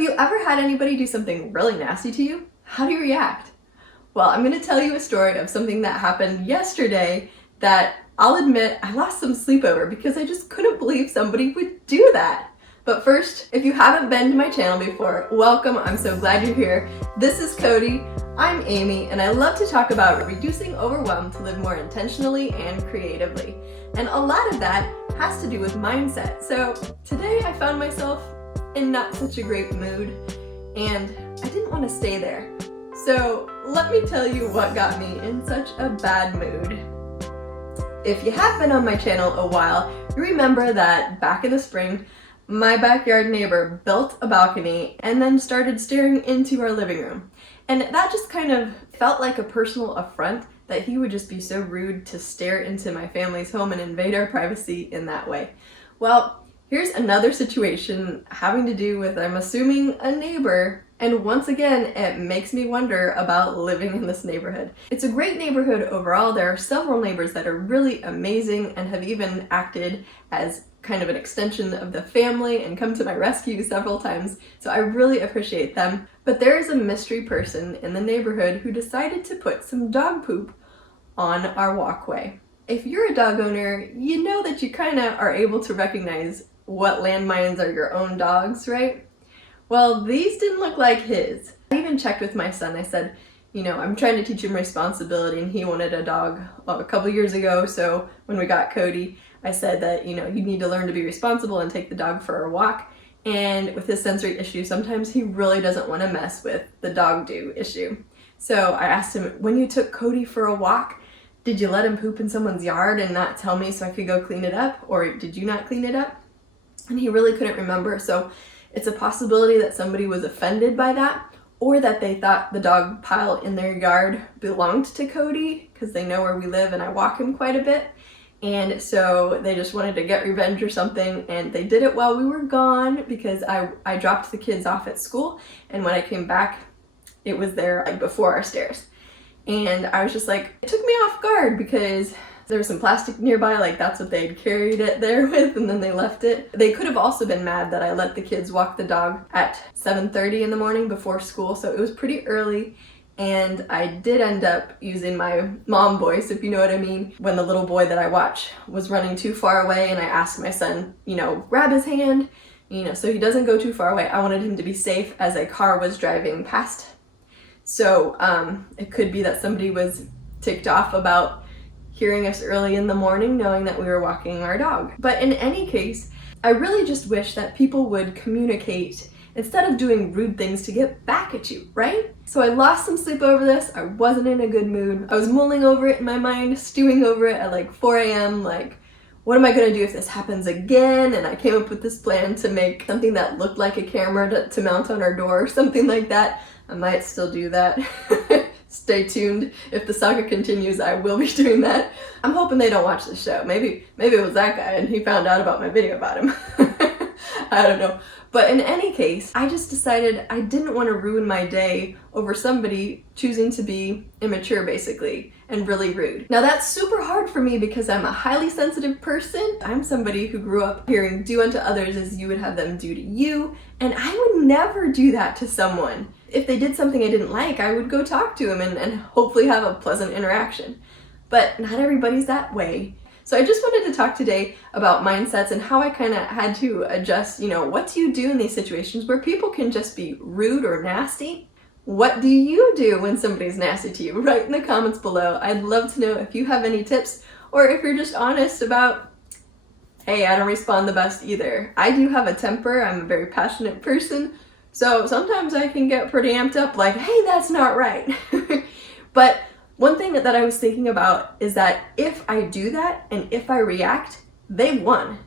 Have you ever had anybody do something really nasty to you? How do you react? Well, I'm going to tell you a story of something that happened yesterday that I'll admit I lost some sleep over because I just couldn't believe somebody would do that. But first, if you haven't been to my channel before, welcome. I'm so glad you're here. This is Cody. I'm Amy, and I love to talk about reducing overwhelm to live more intentionally and creatively. And a lot of that has to do with mindset. So today I found myself in not such a great mood, and I didn't want to stay there. So let me tell you what got me in such a bad mood. If you have been on my channel a while, you remember that back in the spring, my backyard neighbor built a balcony and then started staring into our living room. And that just kind of felt like a personal affront that he would just be so rude to stare into my family's home and invade our privacy in that way. Well, here's another situation having to do with, I'm assuming, a neighbor. And once again, it makes me wonder about living in this neighborhood. It's a great neighborhood overall. There are several neighbors that are really amazing and have even acted as kind of an extension of the family and come to my rescue several times. So I really appreciate them. But there is a mystery person in the neighborhood who decided to put some dog poop on our walkway. If you're a dog owner, you know that you kind of are able to recognize what landmines are your own dogs, right? Well, these didn't look like his. I even checked with my son. I said, I'm trying to teach him responsibility, and he wanted a dog a couple years ago. So when we got Cody, I said that, you need to learn to be responsible and take the dog for a walk. And with his sensory issue, sometimes he really doesn't want to mess with the dog do issue. So I asked him, when you took Cody for a walk, did you let him poop in someone's yard and not tell me so I could go clean it up? Or did you not clean it up? And he really couldn't remember. So it's a possibility that somebody was offended by that, or that they thought the dog pile in their yard belonged to Cody because they know where we live and I walk him quite a bit. And so they just wanted to get revenge or something, and they did it while we were gone because I dropped the kids off at school, and when I came back, it was there like before our stairs. And I was just like, it took me off guard because there was some plastic nearby, like that's what they'd carried it there with, and then they left it. They could have also been mad that I let the kids walk the dog at 7:30 in the morning before school, so it was pretty early. And I did end up using my mom voice, if you know what I mean, when the little boy that I watch was running too far away, and I asked my son, grab his hand, so he doesn't go too far away. I wanted him to be safe as a car was driving past. So it could be that somebody was ticked off about hearing us early in the morning, knowing that we were walking our dog. But in any case, I really just wish that people would communicate instead of doing rude things to get back at you, right? So I lost some sleep over this. I wasn't in a good mood. I was mulling over it in my mind, stewing over it at like 4 a.m. Like, what am I gonna do if this happens again? And I came up with this plan to make something that looked like a camera to mount on our door or something like that. I might still do that. Stay tuned. If the saga continues, I will be doing that. I'm hoping they don't watch the show. Maybe it was that guy and he found out about my video about him. I don't know. But in any case, I just decided I didn't want to ruin my day over somebody choosing to be immature, basically, and really rude. Now that's super hard for me because I'm a highly sensitive person. I'm somebody who grew up hearing do unto others as you would have them do to you, and I would never do that to someone. If they did something I didn't like, I would go talk to them and hopefully have a pleasant interaction. But not everybody's that way. So I just wanted to talk today about mindsets and how I kind of had to adjust, what do you do in these situations where people can just be rude or nasty? What do you do when somebody's nasty to you? Write in the comments below. I'd love to know if you have any tips, or if you're just honest about, hey, I don't respond the best either. I do have a temper. I'm a very passionate person. So sometimes I can get pretty amped up like, hey, that's not right. But one thing that I was thinking about is that if I do that and if I react, they won.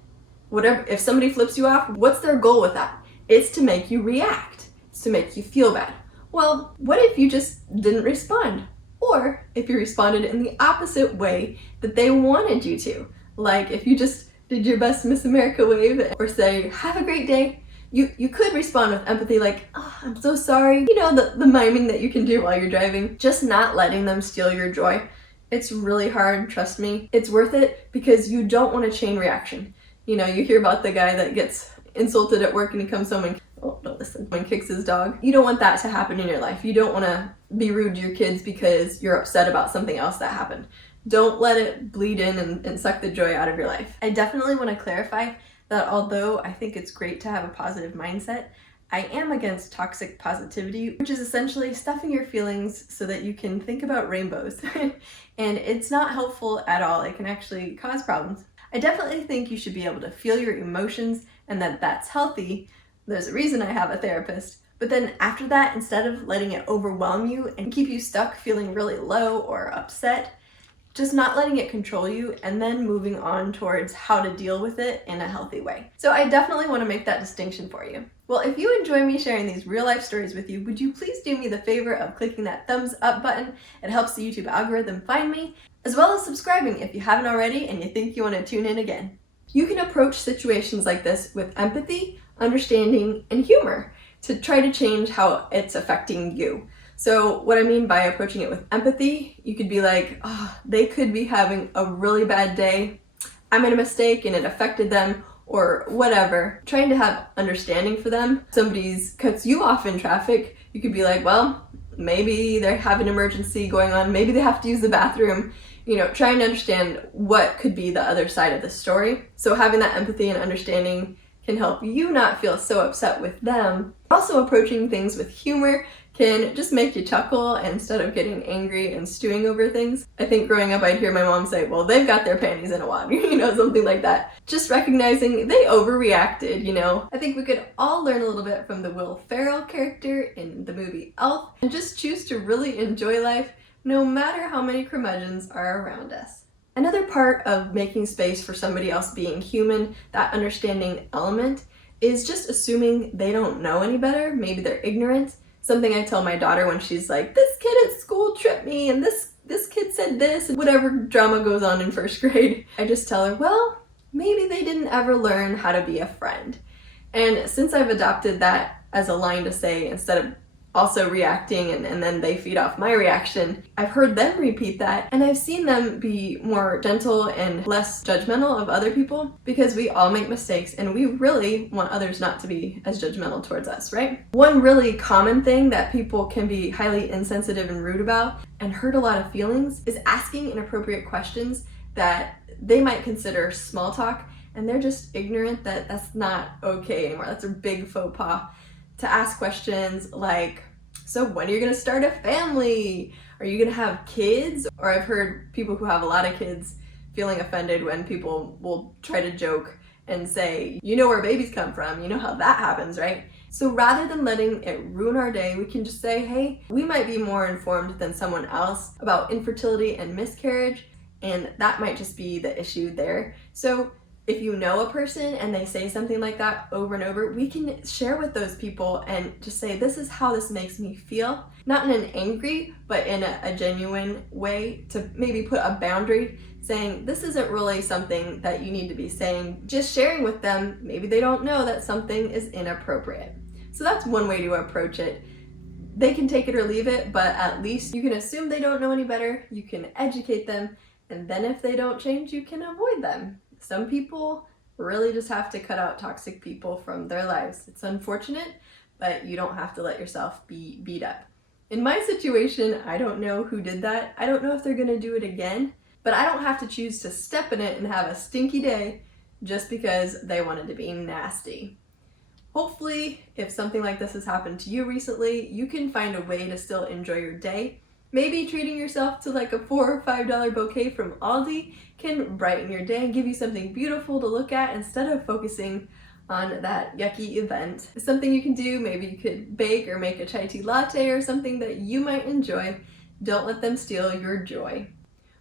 Whatever, if somebody flips you off, what's their goal with that? It's to make you react. It's to make you feel bad. Well, what if you just didn't respond? Or if you responded in the opposite way that they wanted you to? Like if you just did your best Miss America wave or say, have a great day. You could respond with empathy like, oh, I'm so sorry. The miming that you can do while you're driving. Just not letting them steal your joy. It's really hard, trust me. It's worth it because you don't want a chain reaction. You hear about the guy that gets insulted at work and he comes home and oh, don't listen, someone kicks his dog. You don't want that to happen in your life. You don't want to be rude to your kids because you're upset about something else that happened. Don't let it bleed in and suck the joy out of your life. I definitely want to clarify that although I think it's great to have a positive mindset, I am against toxic positivity, which is essentially stuffing your feelings so that you can think about rainbows. And it's not helpful at all. It can actually cause problems. I definitely think you should be able to feel your emotions and that that's healthy. There's a reason I have a therapist. But then after that, instead of letting it overwhelm you and keep you stuck feeling really low or upset, just not letting it control you and then moving on towards how to deal with it in a healthy way. So I definitely want to make that distinction for you. Well, if you enjoy me sharing these real life stories with you, would you please do me the favor of clicking that thumbs up button? It helps the YouTube algorithm find me, as well as subscribing if you haven't already and you think you want to tune in again. You can approach situations like this with empathy, understanding, and humor to try to change how it's affecting you. So what I mean by approaching it with empathy, you could be like, oh, they could be having a really bad day. I made a mistake and it affected them, or whatever. Trying to have understanding for them. Somebody's cuts you off in traffic, you could be like, well, maybe they have an emergency going on. Maybe they have to use the bathroom. You know, trying to understand what could be the other side of the story. So having that empathy and understanding can help you not feel so upset with them. Also, approaching things with humor can just make you chuckle instead of getting angry and stewing over things. I think growing up I'd hear my mom say, well, they've got their panties in a wad, you know, something like that. Just recognizing they overreacted, you know. I think we could all learn a little bit from the Will Ferrell character in the movie Elf and just choose to really enjoy life no matter how many curmudgeons are around us. Another part of making space for somebody else being human, that understanding element, is just assuming they don't know any better. Maybe they're ignorant. Something I tell my daughter when she's like, this kid at school tripped me and this kid said this, and whatever drama goes on in first grade. I just tell her, well, maybe they didn't ever learn how to be a friend. And since I've adopted that as a line to say instead of also reacting and then they feed off my reaction, I've heard them repeat that and I've seen them be more gentle and less judgmental of other people because we all make mistakes and we really want others not to be as judgmental towards us, right? One really common thing that people can be highly insensitive and rude about and hurt a lot of feelings is asking inappropriate questions that they might consider small talk and they're just ignorant that that's not okay anymore. That's a big faux pas. To ask questions like, so when are you going to start a family? Are you going to have kids? Or I've heard people who have a lot of kids feeling offended when people will try to joke and say, you know where babies come from, you know how that happens, right? So rather than letting it ruin our day, we can just say, hey, we might be more informed than someone else about infertility and miscarriage, and that might just be the issue there. So if you know a person and they say something like that over and over, we can share with those people and just say, this is how this makes me feel. Not in an angry, but in a genuine way to maybe put a boundary saying, this isn't really something that you need to be saying. Just sharing with them, maybe they don't know that something is inappropriate. So that's one way to approach it. They can take it or leave it, but at least you can assume they don't know any better. You can educate them. And then if they don't change, you can avoid them. Some people really just have to cut out toxic people from their lives. It's unfortunate, but you don't have to let yourself be beat up. In my situation, I don't know who did that. I don't know if they're gonna do it again, but I don't have to choose to step in it and have a stinky day just because they wanted to be nasty. Hopefully, if something like this has happened to you recently, you can find a way to still enjoy your day. Maybe treating yourself to like a $4 or $5 bouquet from Aldi can brighten your day and give you something beautiful to look at instead of focusing on that yucky event. Something you can do, maybe you could bake or make a chai tea latte or something that you might enjoy. Don't let them steal your joy.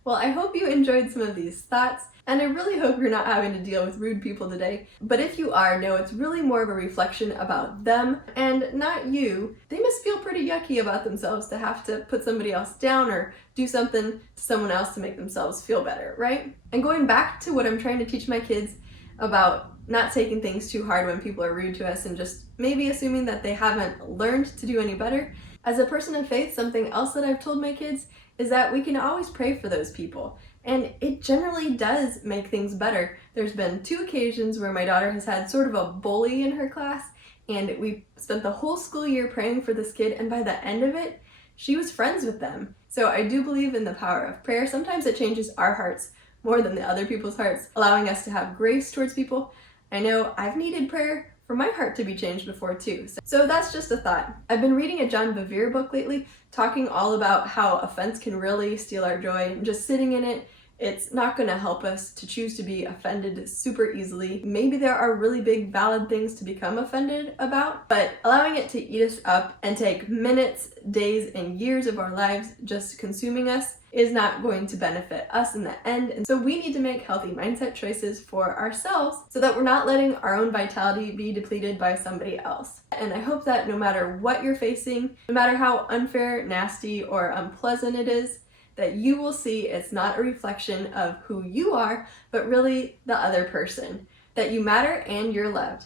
Well, I hope you enjoyed some of these thoughts, and I really hope you're not having to deal with rude people today. But if you are, know it's really more of a reflection about them and not you. They must feel pretty yucky about themselves to have to put somebody else down or do something to someone else to make themselves feel better, right? And going back to what I'm trying to teach my kids about not taking things too hard when people are rude to us and just maybe assuming that they haven't learned to do any better. As a person of faith, something else that I've told my kids is that we can always pray for those people. And it generally does make things better. There's been 2 occasions where my daughter has had sort of a bully in her class, and we spent the whole school year praying for this kid, and by the end of it, she was friends with them. So I do believe in the power of prayer. Sometimes it changes our hearts more than the other people's hearts, allowing us to have grace towards people. I know I've needed prayer for my heart to be changed before too. So that's just a thought. I've been reading a John Bevere book lately, talking all about how offense can really steal our joy, and just sitting in it, it's not going to help us to choose to be offended super easily. Maybe there are really big valid things to become offended about, but allowing it to eat us up and take minutes, days, and years of our lives just consuming us is not going to benefit us in the end. And so we need to make healthy mindset choices for ourselves so that we're not letting our own vitality be depleted by somebody else. And I hope that no matter what you're facing, no matter how unfair, nasty, or unpleasant it is, that you will see it's not a reflection of who you are, but really the other person, that you matter and you're loved.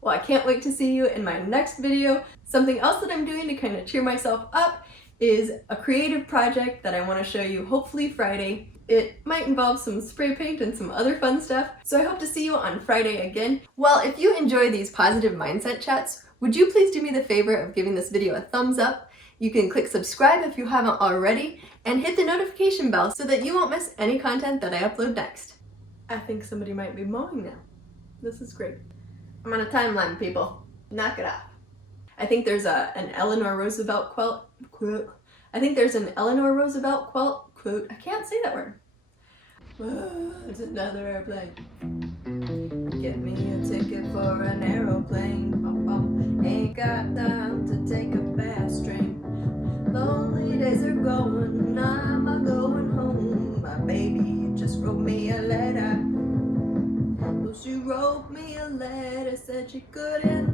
Well, I can't wait to see you in my next video. Something else that I'm doing to kind of cheer myself up is a creative project that I want to show you hopefully Friday. It might involve some spray paint and some other fun stuff, so I hope to see you on Friday again. Well, if you enjoy these positive mindset chats, would you please do me the favor of giving this video a thumbs up? You can click subscribe if you haven't already, and hit the notification bell so that you won't miss any content that I upload next. I think somebody might be mowing now. This is great. I'm on a timeline, people. Knock it off. I think there's an Eleanor Roosevelt quote. I think there's an Eleanor Roosevelt quote. I can't say that word. Whoa, it's another airplane. Get me a ticket for an aeroplane. Ain't got time to take a fast train. Lonely days are going, I'm a going home. My baby just wrote me a letter. Well, she wrote me a letter, said she couldn't